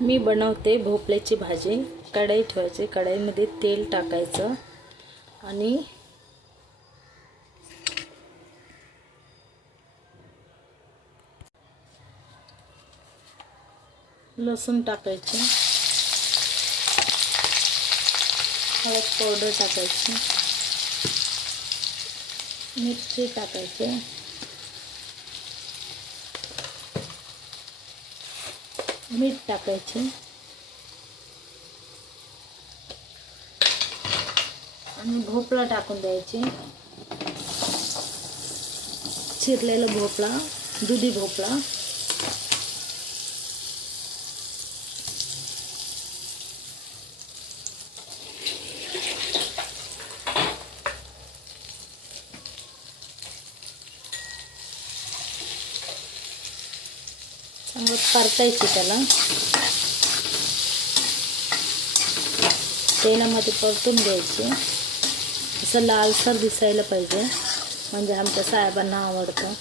मी बनवते भोपळ्याची भाजी। कढई ठेवायची, कढईमध्ये तेल टाकायचं आणि लसूण टाकायचे, हळद पावडर टाकायची, मिरची टाकायची, मीठ टाकायचे आणि भोपळा टाकून द्यायचे। चिरलेला भोपळा, दुधी भोपळा, चांगलं परतायचे, त्याला तेलामध्ये परतून घ्यायचे। असं लालसर दिसायला पाहिजे, म्हणजे आमच्या साहेबांना आवडतं।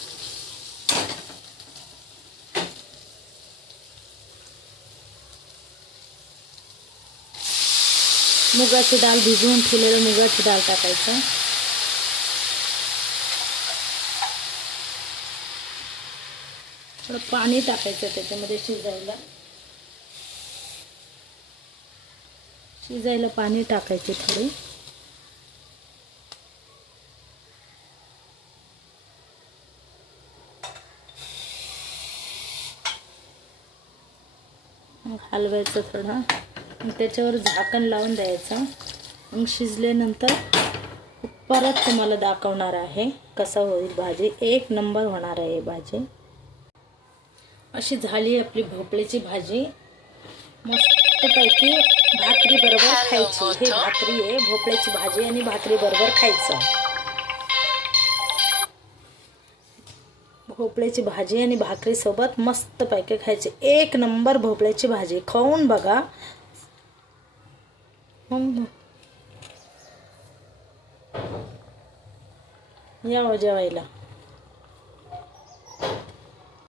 मुगाची डाळ, भिजवून ठेवलेलं मुगाची डाळ टाकायचं, थोडं पाणी टाकायचं त्याच्यामध्ये शिजायला पाणी टाकायचे थोडे। मग हलवायचं थोडं, त्याच्यावर झाकण लावून द्यायचं। मग शिजल्यानंतर परत तुम्हाला दाखवणार आहे कसं होईल भाजी। एक नंबर होणार आहे भाजी। अशी झाली आपली भोपळ्याची भाजी, मस्तपैकी भाकरी बरोबर खायची। हे भाकरी आहे, भोपळ्याची भाजी आणि भाकरी बरोबर खायचं। भोपळ्याची भाजी आणि भाकरी सोबत मस्तपैकी खायची। एक नंबर भोपळ्याची भाजी, खाऊन बघा। या जेवायला।